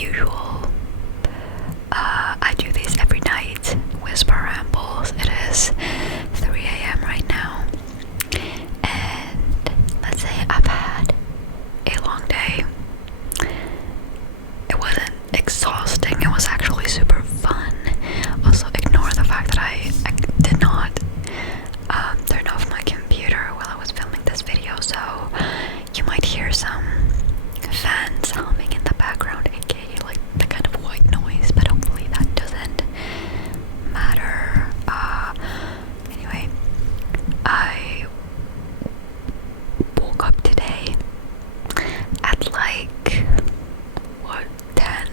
usual. I do these every night, whisper rambles. It is 3 a.m. right now, and let's say I've had a long day. It wasn't exhausting, it was actually super fun. Also, ignore the fact that I did not turn off my computer while I was filming this video, so you might hear some fans humming in the background, aka like the kind of white noise, but hopefully that doesn't matter. Anyway, I woke up today at like, what, 10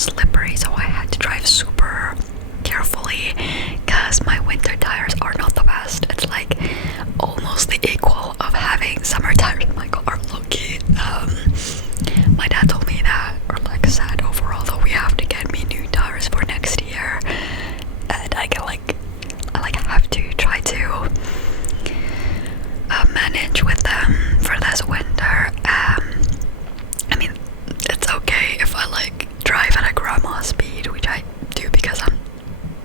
slippery, so I had to drive super carefully because my winter tires are not the best. It's like almost the equal of having summer tires in my car. Low-key. My dad told me that, or like said overall, though, we have to get me new tires for next year, and I have to try to manage with them for this winter. I mean, it's okay if I like drive at a grandma speed, which I do because I'm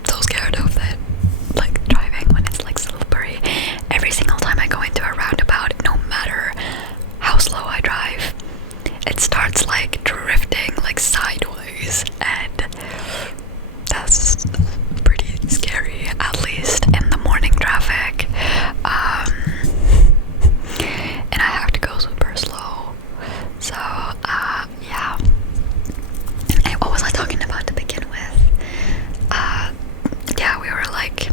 so scared of it, like driving when it's like slippery. Every single time I go into a roundabout, no matter how slow I drive, it starts like drifting like sideways, and that's pretty scary, at least in the morning traffic. And I have to go super slow. So, yeah. And what was I talking about to begin with? Yeah, we were like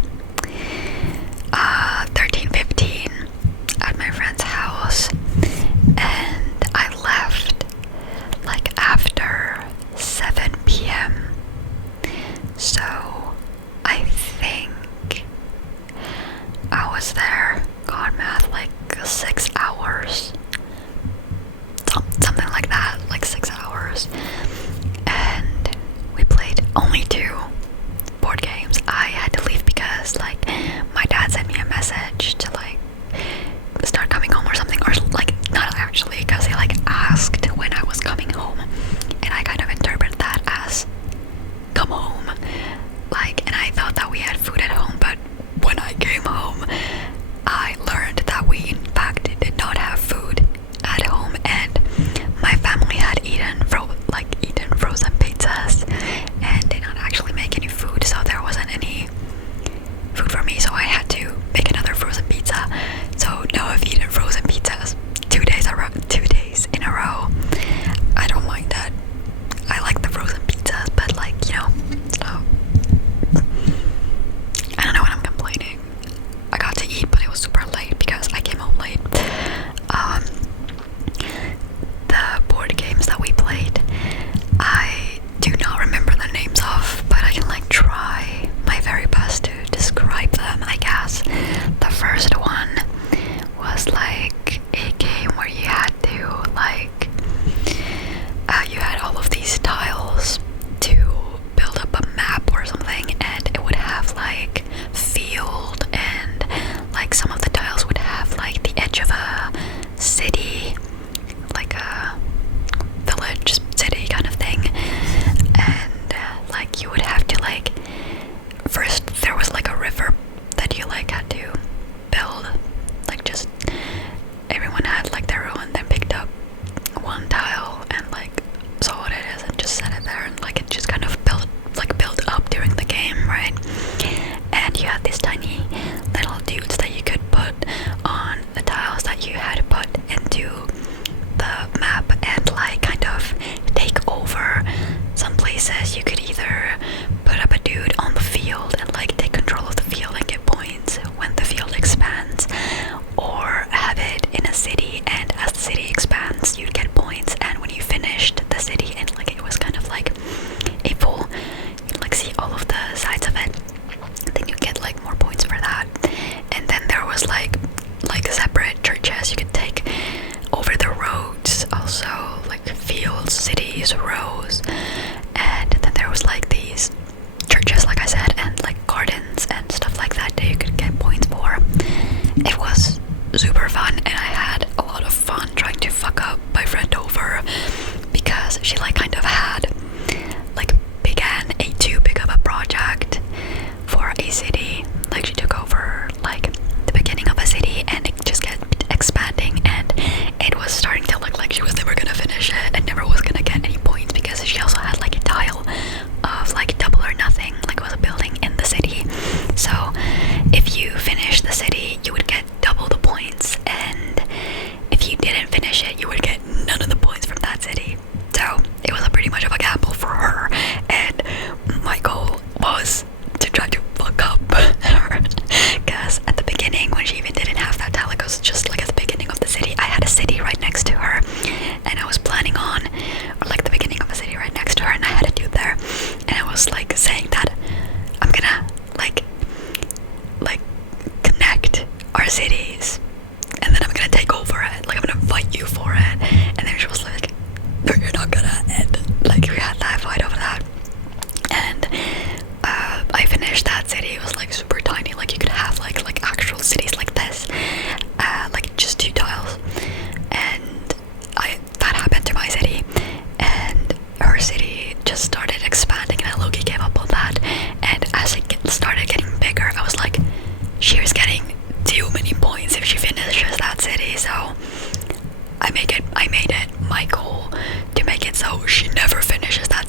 13, 15 at my friend's house, and I left like after 7 p.m. So I think I was there, god math, like 6 hours. Something like that, like 6 hours. And we played only 2 board games. I had to leave because like my dad sent me a message to like start coming home or something, or like not actually, because he like asked when I was coming home, and I kind of interpreted that as come home, like, and I thought that we had food at home, but when I came home I learned that we in fact did not have food at home, and my family had eaten frozen pizzas and did not actually make any food, so there wasn't any food for me, so I had to make another frozen pizza. So now I've eaten frozen pizzas 2 days in a row. I don't mind that. I like the frozen pizzas, but like, you know, so I don't know when I'm complaining. I got to eat, but it was super late because I came home late. The board games that we played, I do not remember the names of, but I can like try my very best to describe them, I guess. The first one was like a game where you had to like you had all of these tiles to build up a map or something, and it would have like field, and like some of the tiles would have like the edge of a city, like a village city kind of thing, and like you would have to like, first there was like a river that you like had to build, like just everyone had like their own, then picked up one tile and like saw what it is and just set it there, and like it just kind of built up during the game, right? And you had these tiny little dudes that you could put on the tiles that you had to put into the map and like kind of take over some places. You could either put up a dude on the field and like take control of the field and get points when the field expands, or have it in a city, and as the city expands you'd get points, and when you finished the city and like it was kind of like a full, you'd like see all of the sides of it, then you get like more points for that. And then there was like separate churches you could take over the roads, also like fields, cities, rows, and then there was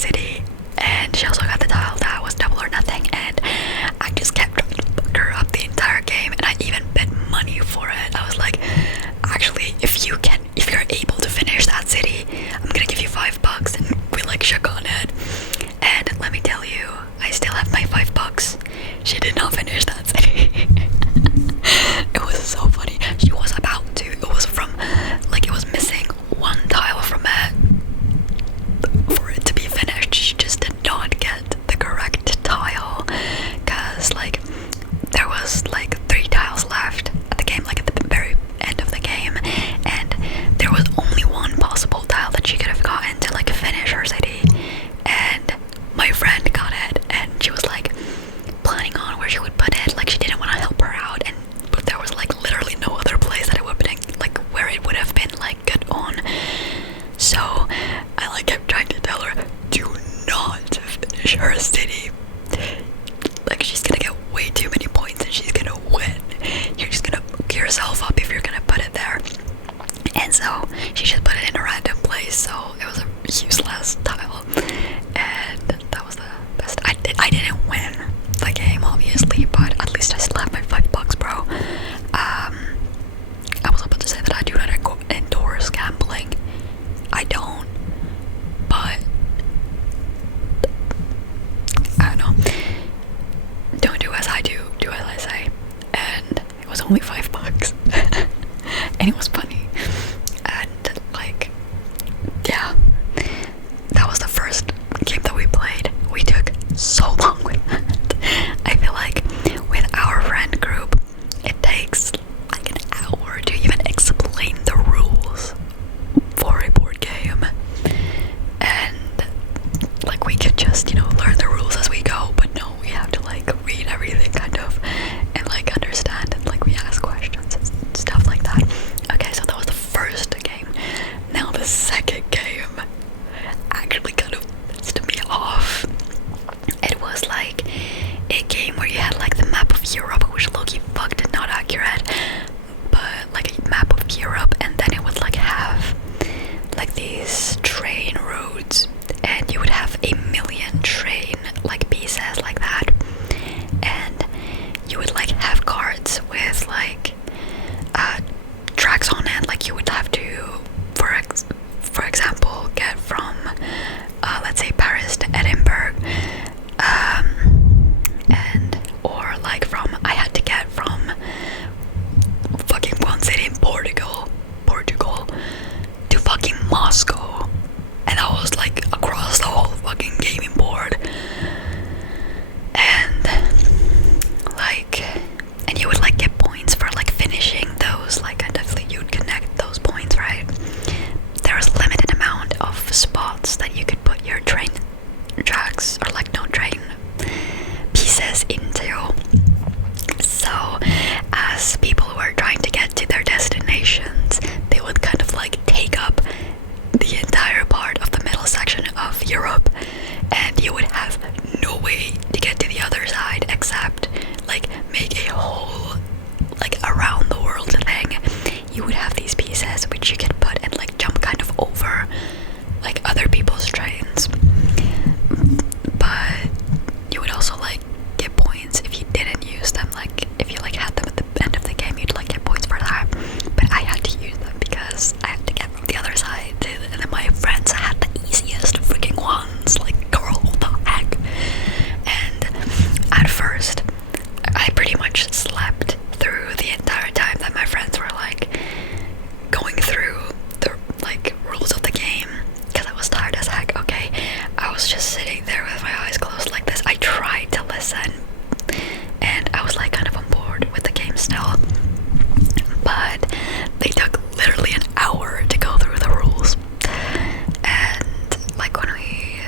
city, and she also got the tile that was double or nothing, and I just kept trying to fuck her up the entire game, and I even bet money for it. I was like, actually, if you're able to finish that city, I'm gonna give you $5, and we like shook on it. And let me tell you, I still have my $5. She did not finish that city. It was so funny. She was about to. It was from, like, it was missing one tile from it for it to be finished. She just did not get the correct tile, cause like there was like 3 tiles left at the game, like at the very end of the game, and there was only one possible tile that she could have gotten to like finish her city, and my friend got it, and she was like planning on where she would put it. Like, she didn't want to help her out, and but there was like literally no other place that it would have been, like where it would have been like good on. So I like kept trying to tell her, do not finish her city. Like, she's gonna get way too many points and she's gonna win. You're just gonna fuck yourself up if you're gonna put it there. And so she just put it in a random place, so it was a useless tile, and that was the best. I didn't win the game, obviously, but at least I still have my $5, bro. I was about to say that I do not endorse gambling. I don't, but I don't know. Don't do as I do as I say. And it was only $5, and it was funny. And like, yeah, that was the first game that we played. We took so long with that. I feel like with our friend group, it takes like an hour to even explain the rules for a board game. And like, we could just, you know, learn the rules as we go, but no, we have to like read everything kind of and like understand, and like we ask questions and stuff like that. Okay, so that was the first game. Now the second game actually kind of pissed me off. It was like a game where you had like the map of Europe, which low-key fucked and not accurate, but like a map of Europe, and then it would like have like these train roads, and you would have 1,000,000 train like pieces like that, and you would like have cards with like tracks on it. Like, you would have to, for example, get from let's say Paris to Edinburgh, and or like from, I had to get from fucking one city in Portugal to fucking Moscow, and that was like across the whole fucking gaming board. And like, and you would like get points for like finishing those, like kind of like you'd connect those points, right? There was a limited amount of spots that you could put your train tracks, or like no train pieces into. So as people were trying to get to their destinations, they would kind of like take up the entire part of the middle section of Europe, and you would have no way to get to the other side except like make a whole like around the world thing. You would have these pieces which you could put and like jump kind of over like other people's trains, but you would also like get points if you didn't use them. Like, if you like had them at the end of the game, you'd like get points for that. But I had to use them because I had to get from the other side, and then my friends had the easiest freaking ones. Like, girl, what the heck? And at first, I pretty much slept through the entire time that my friends were like going through the like rules of the game, because I was tired as heck. Okay, I was just sitting there with my eyes closed like this. I tried to listen, and I was like kind of on board with the game still, but they took literally an hour to go through the rules. And like, when we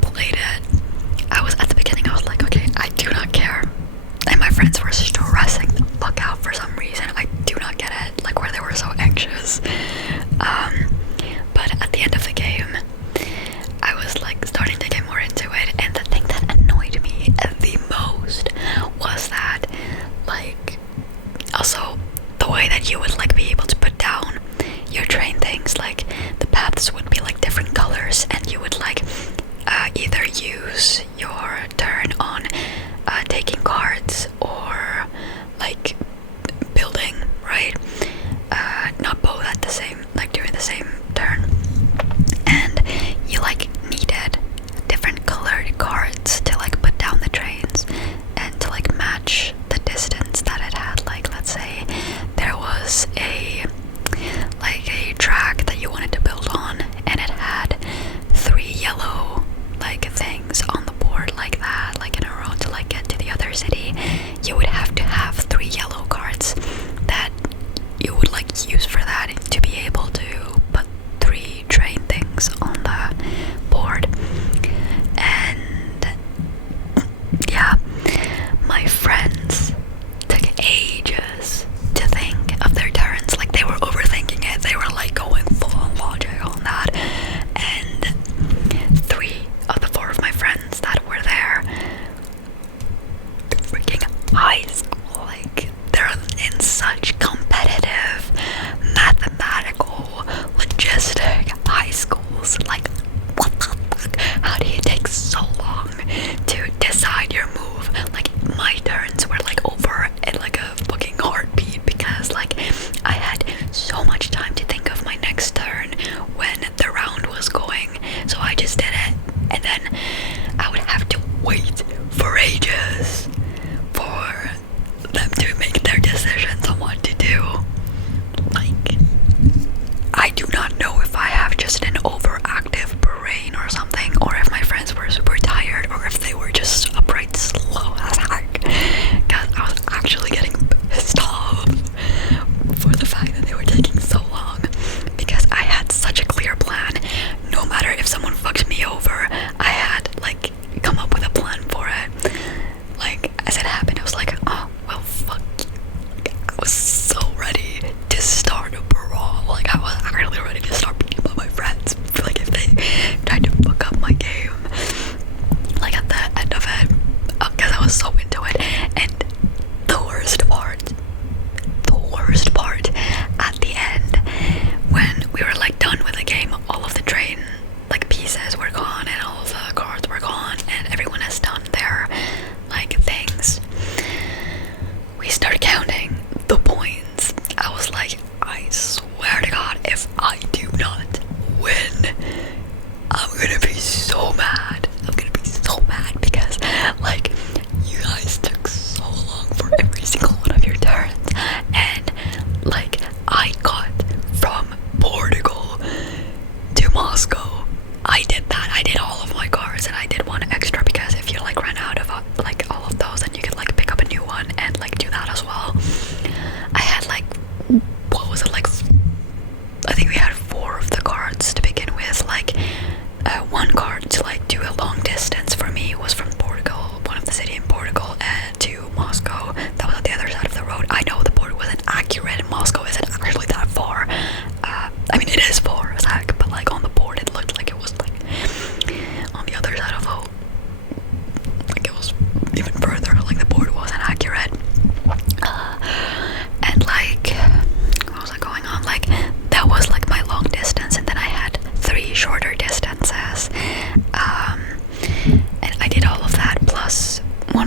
played it, I was at the beginning, I was like, okay, I do not care, and my friends were stressing the fuck out for some reason. I do not get it, like, where they were so anxious. But at the end of the game, I was like starting to get more into it, and the thing that annoyed me the most was that, like, also the way that you would like be able to put down your train things, like the paths would be like different colors, and you would like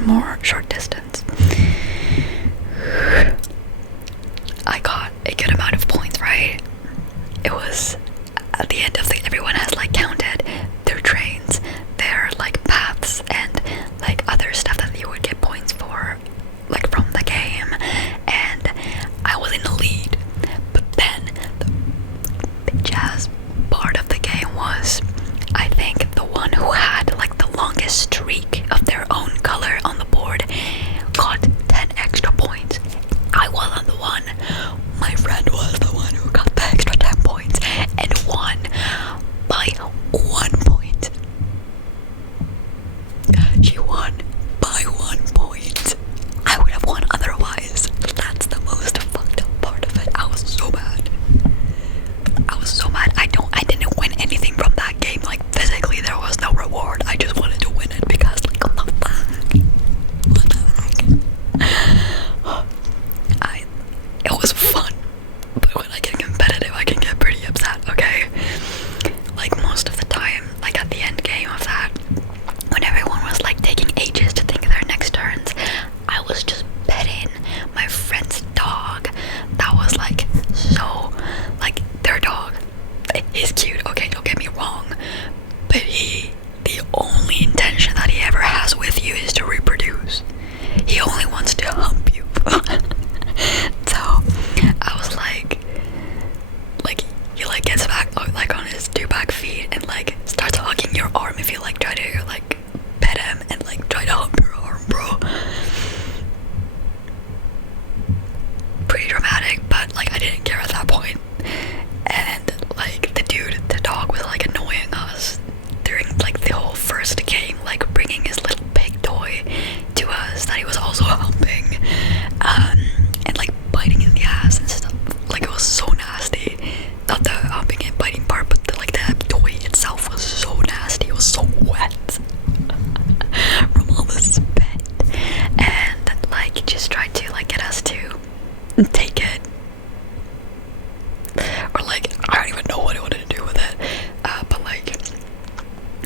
one more short distance. I got a good amount of points, right? It was at the end of the, everyone has like counted their trains, their like paths, and like other stuff that you would get points for, like from the game, and I was in the lead. But then the jazz part of the game was, I think the one who had like the longest streak of their own color on the board got 10 extra points. I wasn't the one. My friend was the one who got the extra 10 points and won by 1 point. She won by 1 point. I would have won otherwise. That's the most fucked up part of it. I was so mad. I didn't win anything from that game. Like physically there was no reward. I just wanted to win it because like what the fuck? What the heck? It was fun. But when I get competitive I can get pretty upset, okay? Like most of the time, like at the end game of that, when everyone was like taking ages to think of their next turns, I was just petting my friend's dog. That was like so, like their dog, he's cute, okay, don't get me wrong, but the only intention that he ever has with you is to reproduce. He only wants to hump you. So I was like he like gets back like on his 2 back feet and like starts hugging your arm if you like try to like pet him and like try to hump your arm, bro. Pretty dramatic, but like I didn't care at that point. And like the dog was like annoying us during like the whole first game, like bringing his little pig toy to us that he was also humping, and like biting in the ass and stuff. Like it was so nasty. Not the humping and biting part, but the toy itself was so nasty. It was so wet from all the spit, and like he just tried to like get us to take it, or like I don't even know what he wanted to do with it, but like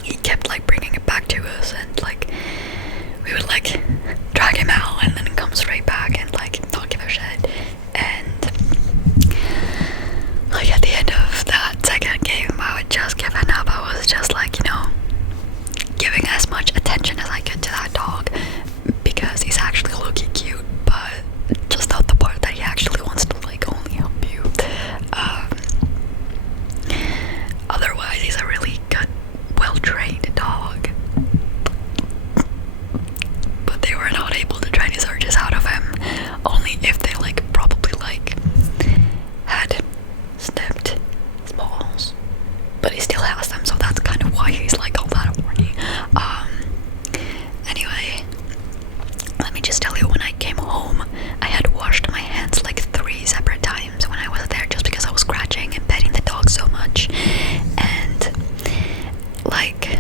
he kept like bringing it back to us, and like we would like drag him out and then come straight back and like not give a shit. And like at the end of that second game I would just given up. I was just like, you know, giving as much attention as I could to that dog because he's actually low-key cute, but just not the part that he actually wants to like only help you. Otherwise he's a really good, well-trained dog, but they were not able to train his urges out of him, only if they like probably like had snipped his balls, but he still has them, so that's kind of why he's like all that horny. Anyway, let me just tell you, when I came home I had washed my hands like 3 separate times when I was there, just because I was scratching and petting the dog so much, and like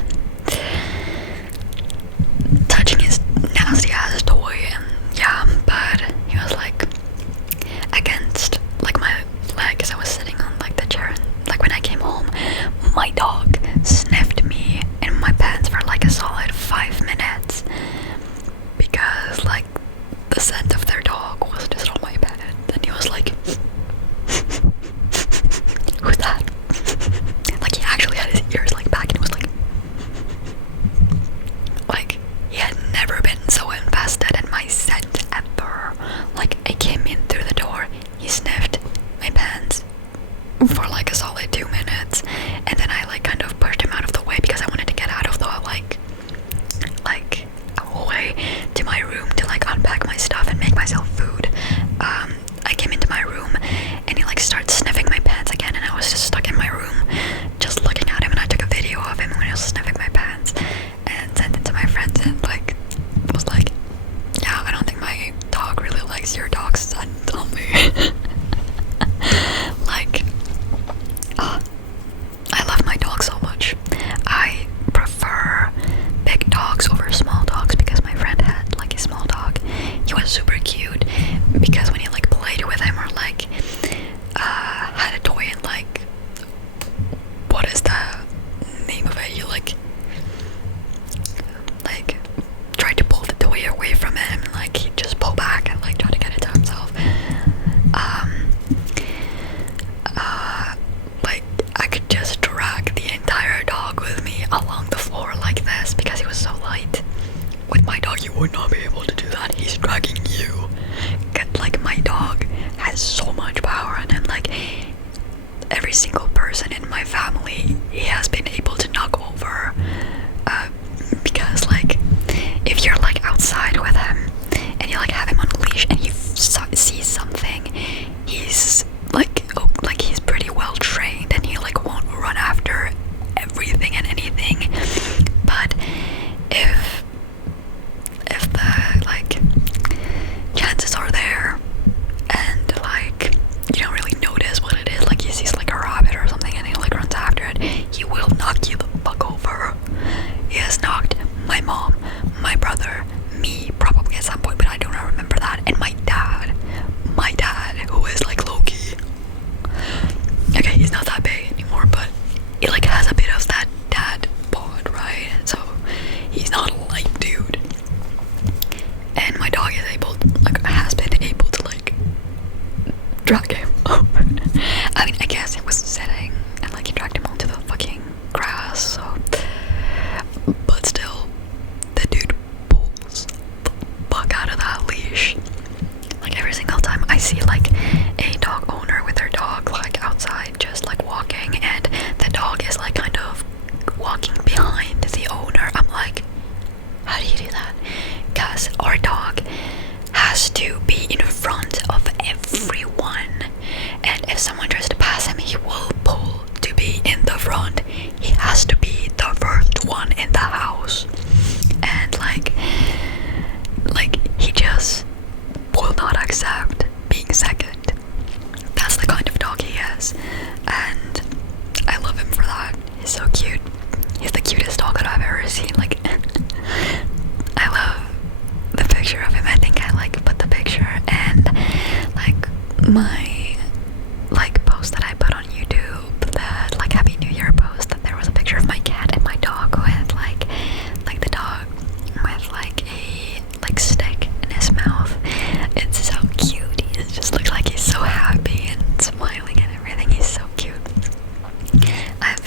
touching his nasty ass toy. And yeah, but he was like with my dog, you would not be able to do that. He's dragging you. Like, my dog has so much power, and then, like, every single person in my family, he has been able to knock over. Because, like, if you're, like, outside with him, and you, like, have him on a leash, and he sees something, he's, like, he's pretty well trained, and he, like, won't run after everything and anything. But if the, like, chances are there, and, like, you don't really notice what it is, like, he sees, like, a rabbit or something, and he, like, runs after it, he will knock you the fuck over. He has knocked my mom, my brother, me, probably at some point, but I don't remember that, and my dad, who is, like, low-key, okay, he's not that big anymore, but he, like, has a bit of that dad bod, right? So he's not a light dude, and my dog is has been able to, like, drag him over. I mean, I guess he was sitting, and, like, he dragged him onto the fucking grass, so, but still, the dude pulls the fuck out of that leash. Like, every single time I see, like, a dog owner with their dog, like, outside, just, like, walking, and the dog is, like, kind of walking behind the owner, I'm like, how do you do that? Because our dog has to be in front of everyone, and if someone tries to pass him, he will pull to be in the front. He has to be the first one in the house, and like he just will not accept being second. That's the kind of dog he is, and I love him for that. He's so cute. He's the cutest dog that I've ever seen. Like, I love the picture of him. I think I, like, put the picture and, like, my, like, post that I put on YouTube, the, like, Happy New Year post, that there was a picture of my cat and my dog with, like the dog with, like, a, like, stick in his mouth. It's so cute. He just looks like he's so happy and smiling and everything. He's so cute. I've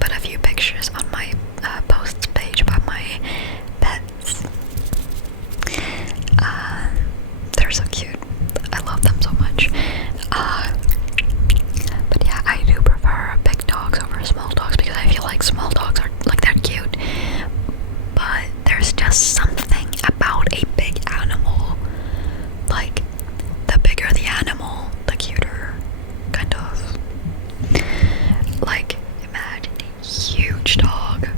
put a few pictures on my posts page about my pets. They're so cute. I love them so much. But yeah, I do prefer big dogs over small dogs, because I feel like small dogs are, like, they're cute, but there's just something about a big animal. Like, the bigger the animal, the cuter, kind of. Like, imagine a huge dog.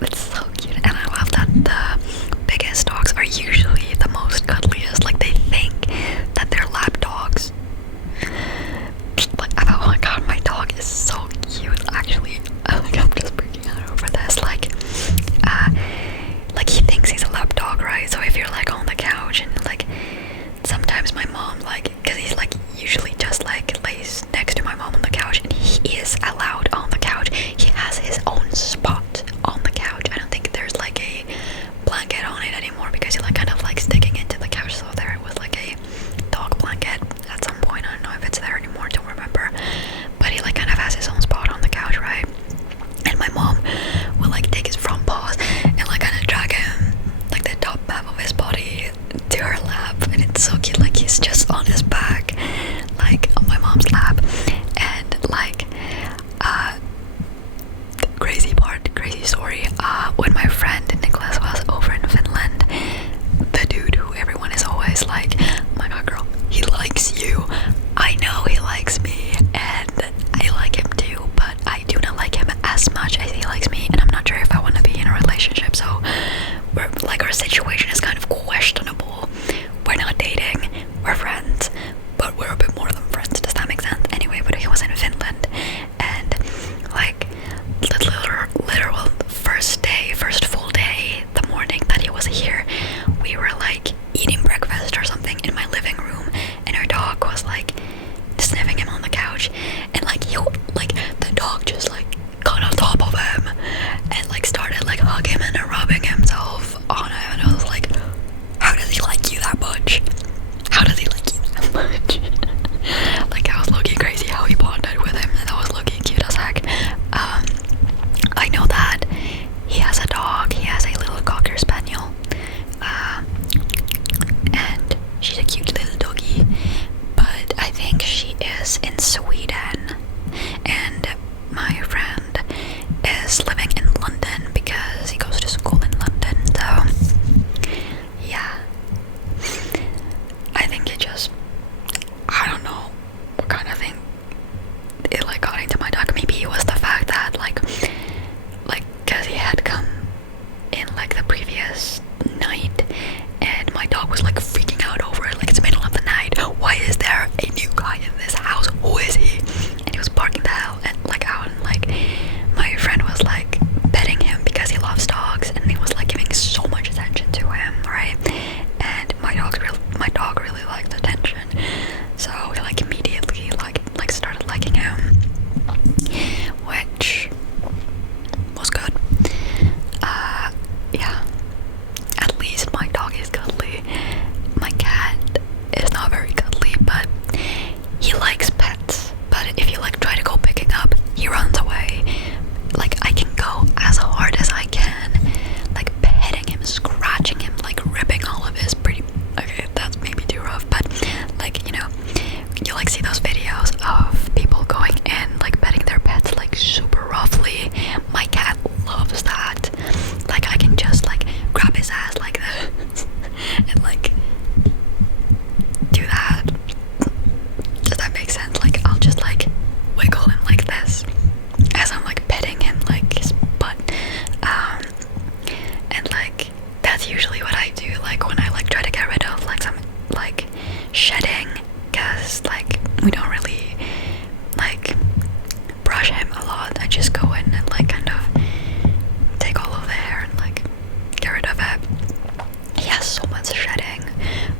It's so cute, and I love that the biggest dogs are usually the most cuddliest. Like, they think that they're lap dogs. Like, oh my god, my dog is so cute. Actually, I'm just freaking out over this. Like, he thinks he's a lap dog, right? So if you're, like, on the couch, and, like, sometimes my mom, like, because he's, like, usually just, like, lays next to my mom on the couch, and he is allowed on the couch. He has his own spot on the couch. I don't think there's, like, a blanket on it anymore, because he, like, kind of, like, sticking into the couch, so there was, like, a dog blanket at some point. I don't know if it's there anymore, don't remember, but he, like, kind of has his own spot on the couch, right? And my mom will, like, take his front paws and, like, kind of drag him, like, the top half of his body to her lap, and it's so cute. Like, he's just on his back, like, on my mom's lap, and, like, like when I like try to get rid of like some like shedding, because like we don't really like brush him a lot. I just go in and like kind of take all of the hair and like get rid of it. He has so much shedding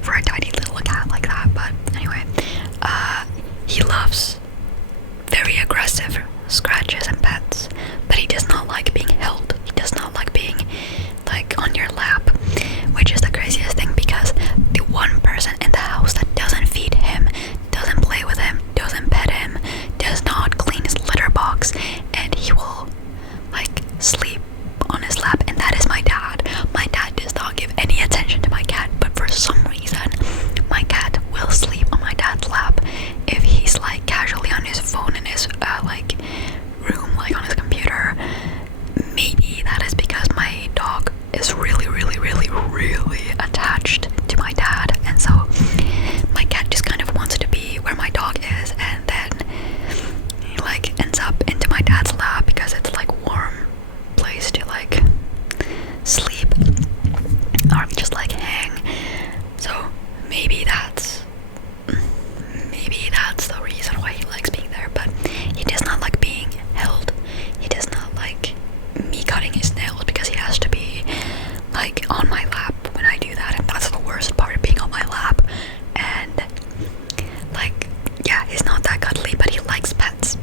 for a tiny little cat like that. But anyway, he loves very aggressive scratches and pets, but he does not like being held. He does not like being like on your lap, which is the craziest thing, because the one person in the house that doesn't feed him, doesn't play with him, doesn't pet him, does not clean his litter box, and he will like sleep on his lap, and that is my dad. My dad does not give any attention to my cat, but for some reason my cat will sleep on my dad's lap if he's like casually on his phone in his like room, like on his computer. Maybe that is because my dog is really attached to my dad, and so my cat just kind of wants to be where my dog is, and then he like ends up into my dad's lap because it's like warm place to like sleep or just like hang. So maybe that's the reason why he likes being there, but he does not like being held. He does not like me cutting his nails because he has to be like on my lap when I do that, and that's the worst part of being on my lap. And like, yeah, he's not that cuddly, but he likes pets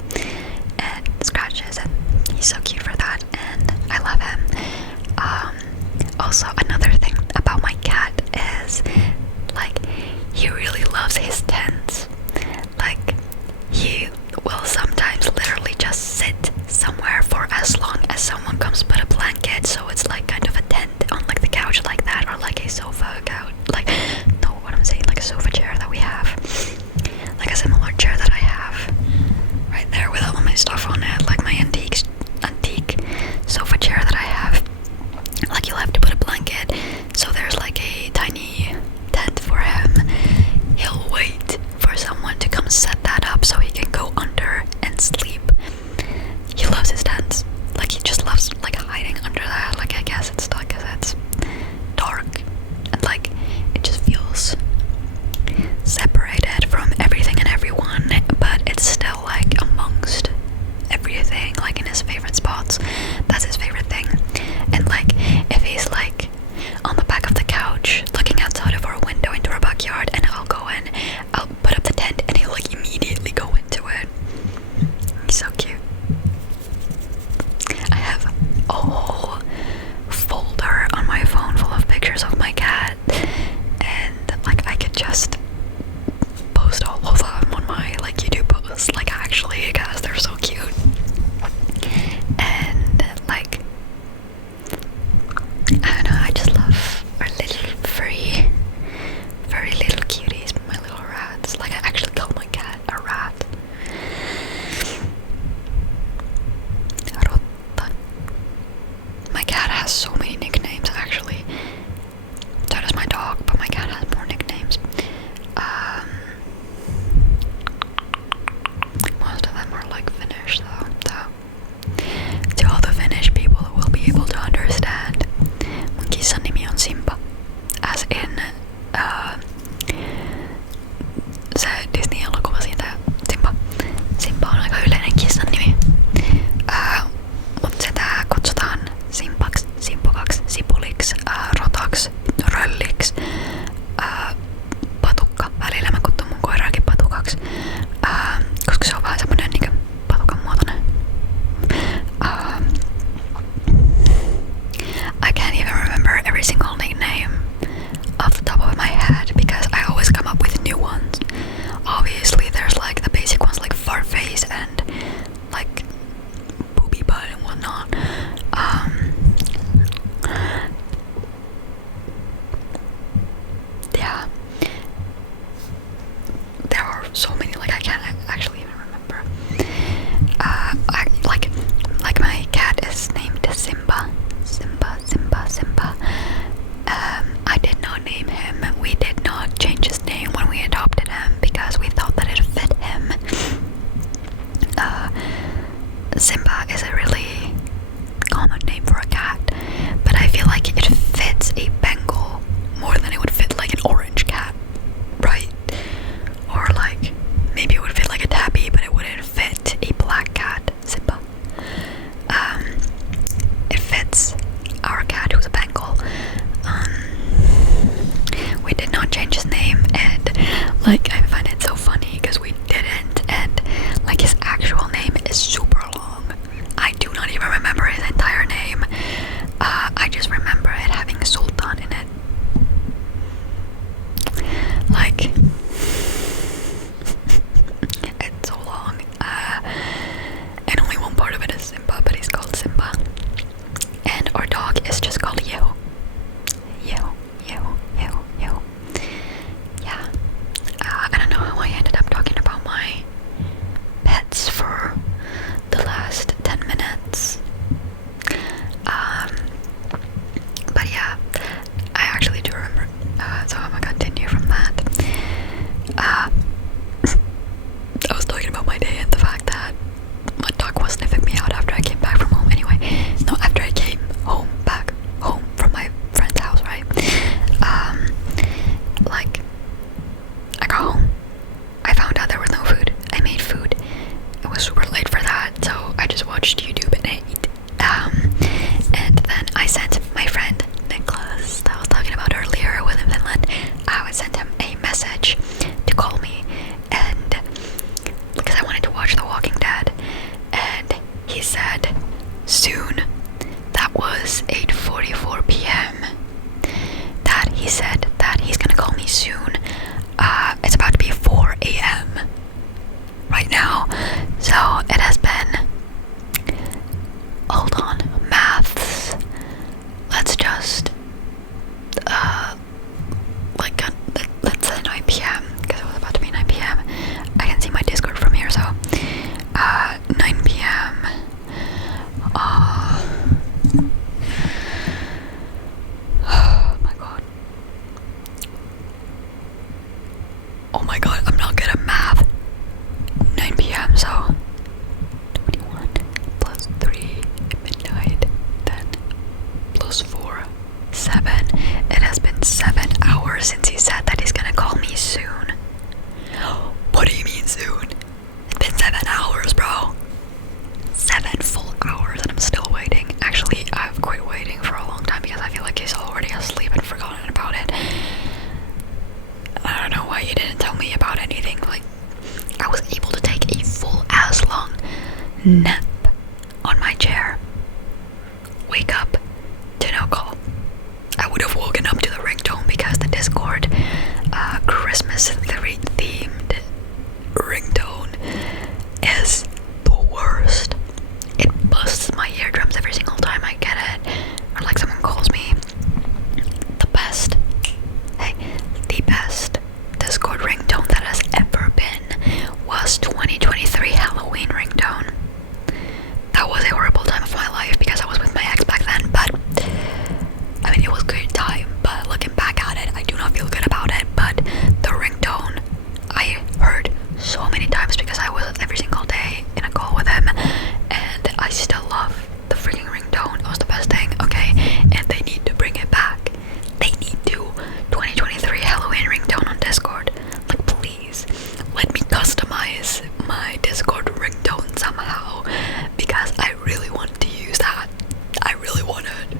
and scratches, and he's so cute for that, and I love him. Also, another thing about my cat is like he really loves his tents. Like he will sometimes literally just sit somewhere for as long as someone comes put a blanket, so it's like kind of a tent on like the couch like that, or like a sofa couch, like no, what I'm saying, like a sofa chair that we have, like a similar chair that I have right there with all my stuff on it, like my antique sofa chair that I have. Like you'll have to put a blanket, so there's like a tiny tent for him. He'll wait for someone to come set that up so he can go under and sleep. He loves his tents. Like he just loves like hiding under that. Like I guess it's stuck because it's dark and like it just feels separated from everything and everyone, but it's still like amongst everything, like in his favorite spots. That's his favorite thing. And like if he's like on the back of the couch looking outside of our window into our backyard, and I'll go in, I'll put up the tent, and he'll like immediately go into it. He's so cute. I have a whole folder on my phone full of pictures of my cat, and like I could just post all of them on my like YouTube posts, like actually, because they're so cute. And like I don't know, I just love our little furry little cuties, my little rats. Like I actually call my cat a rat. Rotta. My cat has so many nicknames actually. So does my dog, but my cat has more nicknames. Most of them are like Finnish though, so to all the Finnish people who will be able to understand, mun kissan nimi on Simba, as in se Disney-elokuva siitä Simba. Simba on aika yleinen kissan nimi, mutta sitä kutsutaan Simpaksi, Simpokaksi, Sipuliksi, Rotaksi, Rölliksi, Patukka. Välillä mä kutsun mun koiraakin Patukaksi, koska se on vähän semmonen niinku patukan muotoinen. I can't even remember every single nickname nap on my chair, wake up to no call. I would have woken up to the ringtone because the Discord Christmas themed ringtone is the worst. It busts my eardrums every single time I get it, or like someone calls me. The best, hey, the best Discord ringtone that has ever been was 2023 Halloween ringtone. That was a horrible time of my life because I was with my ex back then, but I mean, it was a good time, but looking back at it, I do not feel good about it. But the ringtone I heard so many times because I was every single day in a call with him, and I still love the freaking ringtone. It was the best thing, okay? And they need to bring it back. They need to 2023 Halloween ringtone on Discord. Like, please, let me customize my Discord ringtone somehow, because I really want to use that. I really want it.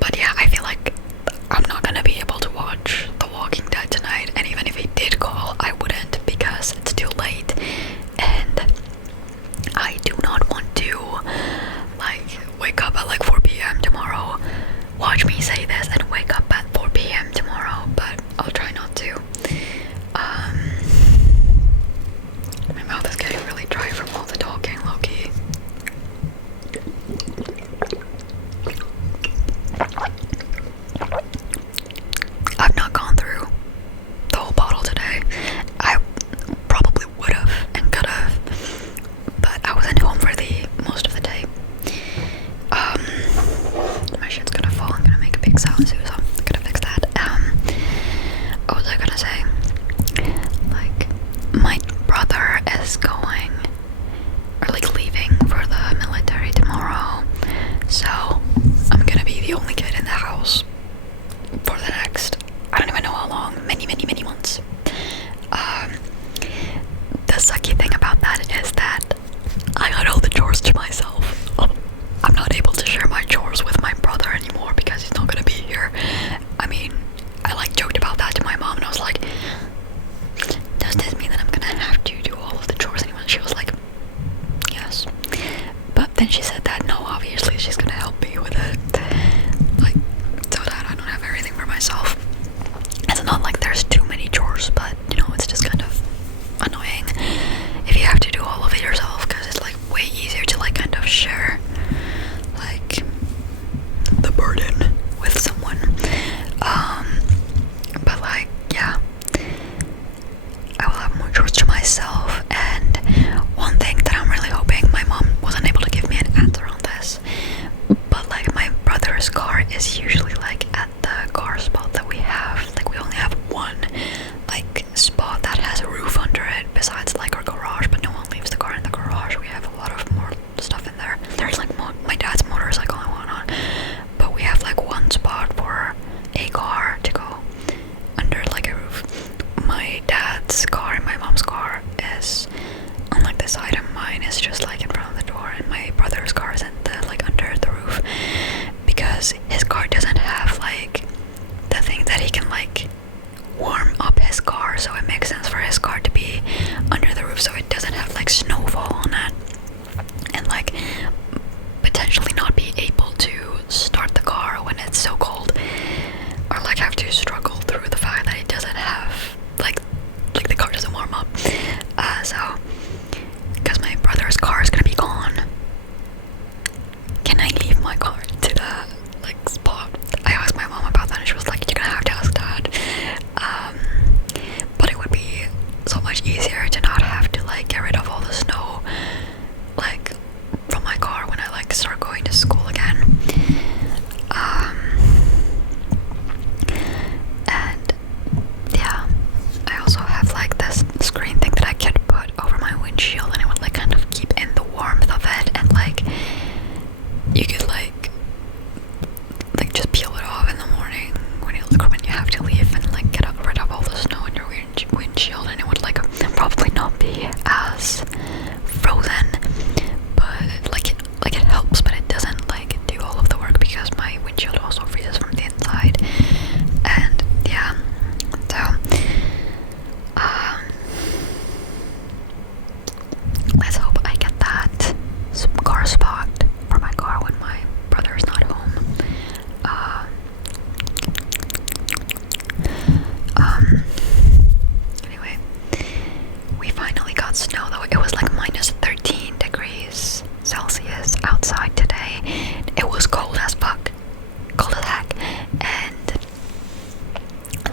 But yeah, I feel like I'm not gonna be able to watch The Walking Dead tonight, and even if he did call, I wouldn't because it's too late, and I do not want to like wake up at like 4 p.m. tomorrow. Watch me say this and wake up at 4 p.m. tomorrow, but I'll try not to. My mouth is getting really dry from all the talking, low-key. I've not gone through the whole bottle today. I probably would have and could have, but I wasn't home for the most of the day. My shit's gonna fall. I'm gonna make a big sound soon, so I'm gonna fix that. What was I gonna say? Like, my brother is going, or like leaving for the military tomorrow, so I'm gonna be the only kid in the house for the next, I don't even know how long, many months. The sucky thing about that is that I got all the chores to myself. I'm not able to share my chores with my brother anymore because he's not gonna be here. I mean, I like joked about that to my mom, and I was like, does this mean that I'm gonna have to do all of the chores anymore? She was like, yes. But then she said that no, obviously she's gonna help me with it, like, so that I don't have everything for myself. It's not like there's too many chores, but you know, it's just kind of annoying if you have to do all of it yourself, because it's like way easier to like kind of share like the burden with someone. But like, yeah, I will have more chores to myself. And one thing that I'm really hoping, my mom wasn't able to give me an answer on this, but like my brother's car is usually like at the car spot that we have. Like, we only have one like spot that has a roof under it besides like our garage, but no one leaves the car in the garage. We have a lot of more stuff in there. There's like my dad's motorcycle I want on, but we have like one spot for a car to go under like a roof. My dad's car and my mom's car is on like the side, and mine is just like in front of the door, and my brother's car is in the like under the roof, because his car doesn't have like the thing that he can like warm up his car, so it makes sense for his car to be under the roof so it doesn't have like snowfall on it, and like potentially not be able to start the car when it's so cold, or like have to struggle through the fact that it doesn't have like the car doesn't warm up. So because my brother's car is gonna be gone, can I leave my car to the like spot? I asked my mom about that, and she was like, you're gonna have to ask dad. But it would be so much easier to not have to like get rid of all the snow like from my car when I like start going to school again.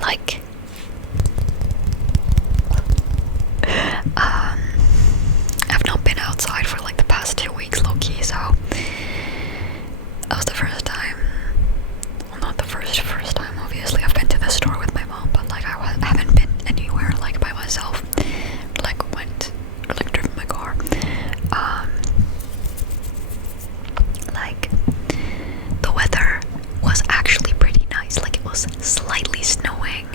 like, I've not been outside for like the past 2 weeks, low-key, so that was the first time. Well, not the first time, obviously. I've been to the store with my mom, but like I haven't been anywhere like by myself. Like driven my car. Like, the weather was actually pretty nice. Like, it was slightly snowing,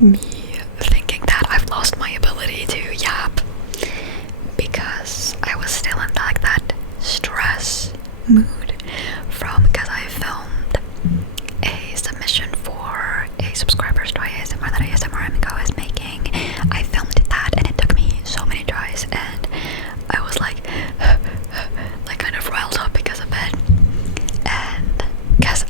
me thinking that I've lost my ability to yap because I was still in like that stress mood from because I filmed a submission for a subscribers try ASMR that ASMR Amigo is making. I filmed that and it took me so many tries and I was like kind of riled up because of it, and because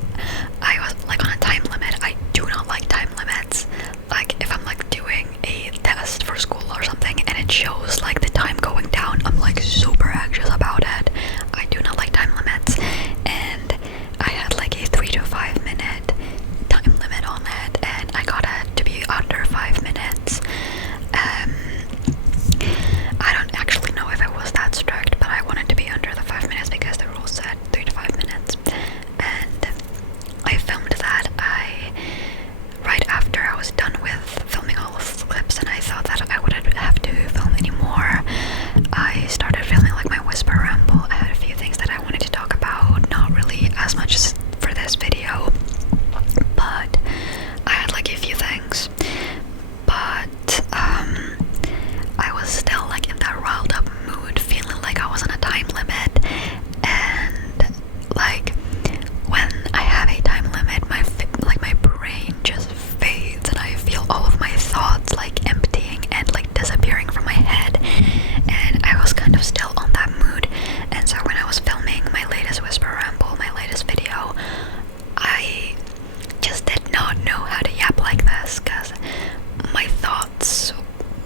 I was like on a time limit. I do not like time limits. Like if I'm like doing a test for school or something and it shows like the time going down, I'm like super anxious about it. I do not like time limits, and I had like a 3 to 5 minute time limit on it and I got it to be under 5 minutes. I don't actually know if it was that strict, but I wanted to be under the 5 minutes because the rule said 3 to 5 minutes. And I filmed that right after I was done with filming all of the clips and I thought that I wouldn't have to film anymore. I started filming like my whisper ramble. I had a few things that I wanted to talk about, not really as much as for this video, but I had like a few things. But I was still like in that riled up mood, feeling like I was on a time limit, and like when I have a time limit, my brain just fades and I feel all of my thoughts like emptying and like disappearing from my head, and I was kind of still on that mood. And so when I was filming my latest whisper ramble, my latest video, I just did not know how to yap like this because my thoughts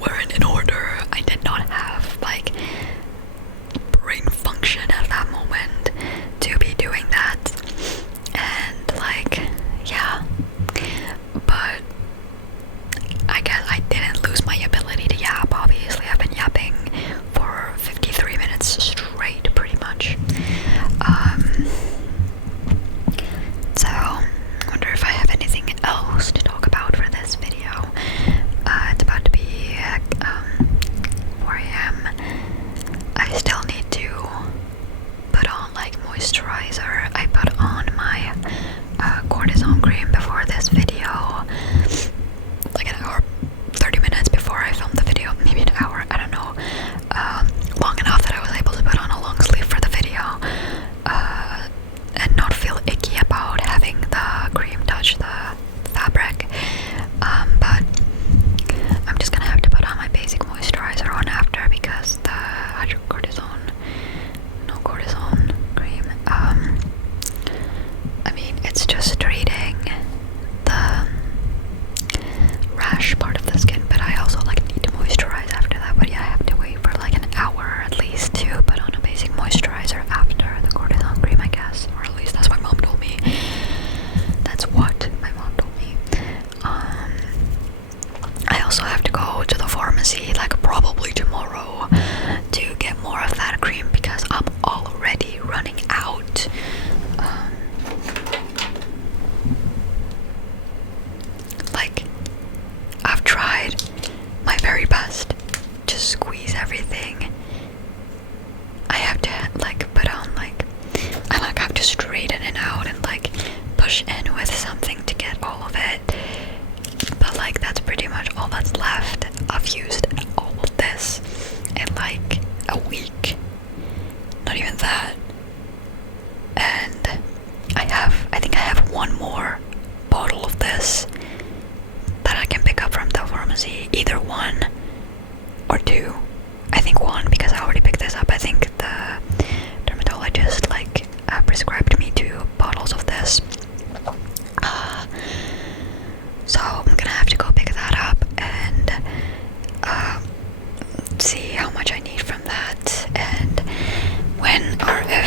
weren't in order. I did not have like brain function at that moment to be doing that, and like yeah, but I guess I didn't lose my ability to yap. Obviously I've been yapping for 53 minutes straight pretty much. So I wonder if I have anything else to talk about for this video. It's about to be 4 a.m. I still need to put on like moisturizer. I put on my cortisone cream before this video, like an hour, 30 minutes before I filmed the video, maybe an hour, I don't know, long enough that I was able to put on a long sleeve for the video, and not feel icky about having the cream touch the fabric. But I'm just gonna have to put on my basic moisturizer on after because the hydrocortisone, no cortisone cream, I mean it's just treating the rash part of the skin, but I also like need to moisturize after that. But yeah, I have to wait for like an hour at least to put on a basic moisturizer after the cortisone cream, I guess, or at least that's what my mom told me. That's what my mom told me. I also have to go to the pharmacy like probably tomorrow to get more of that cream because I'm already running out. Like I've tried my very best to squeeze everything. I have to like put on like I like have to straighten it out and like push in with something to get all of it. But like that's pretty much all that's left. I've used all of this in like a week. Not even that. And I think I have one more bottle of this that I can pick up from the pharmacy. Either one or two. I think one because I already picked this up. I think the dermatologist like prescribed me 2 bottles of this. So I'm gonna have to go pick that up and see how much I need from that, and when or if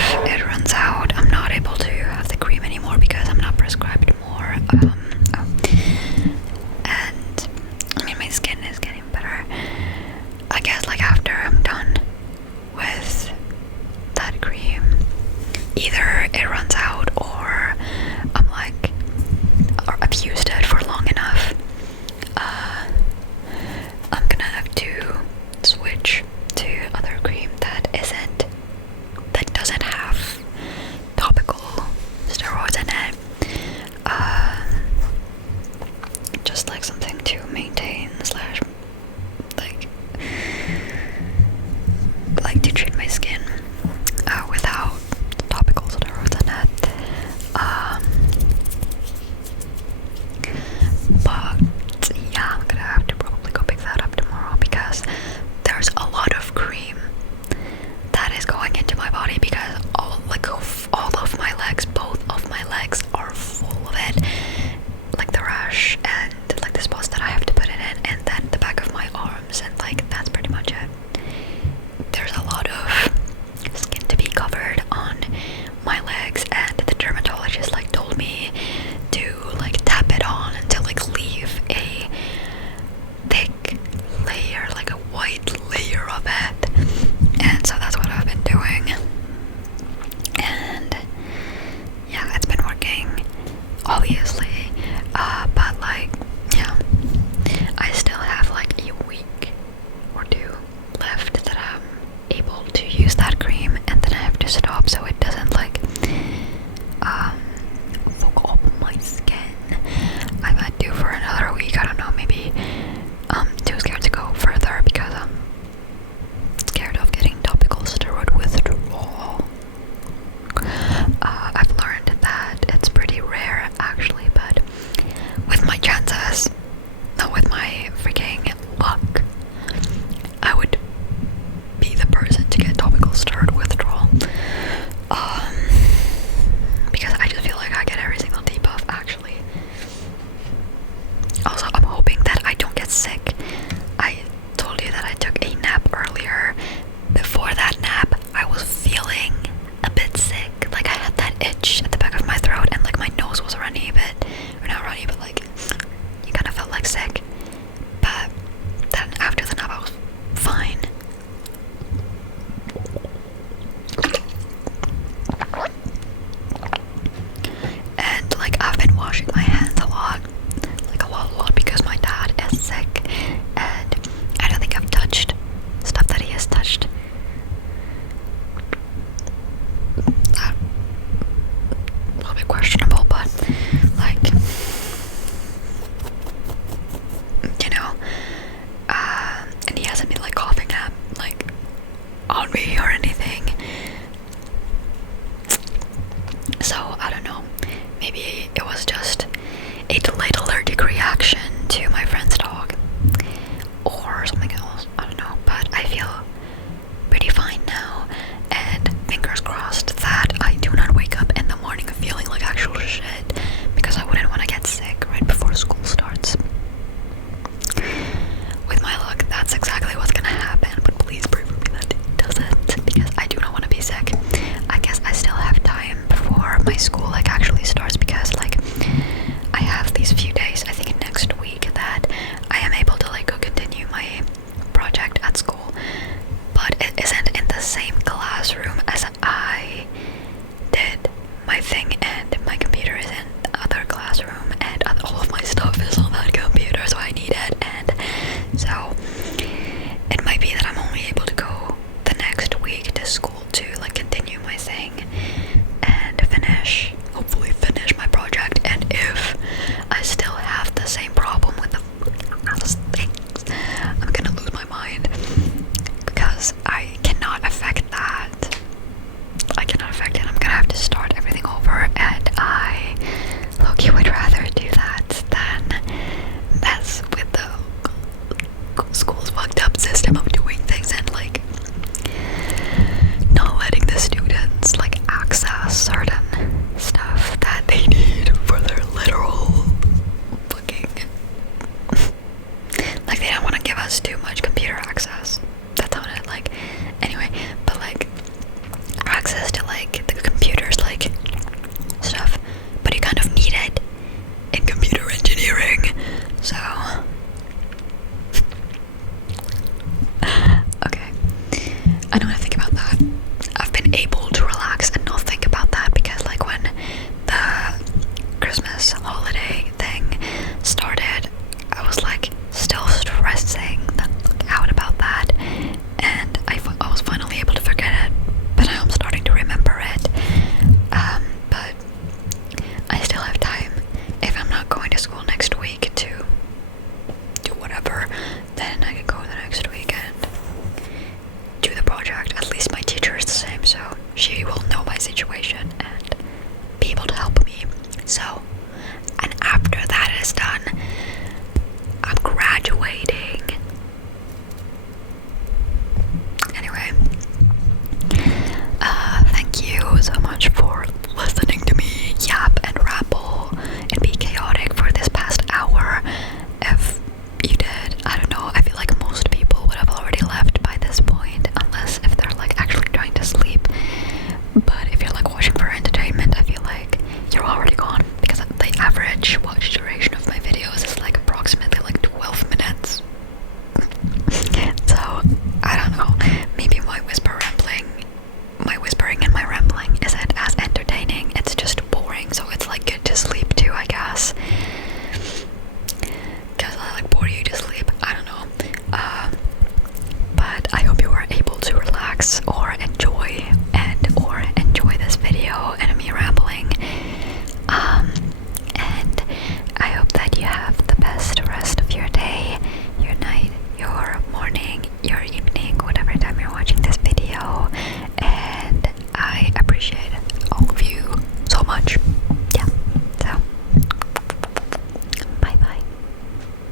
watch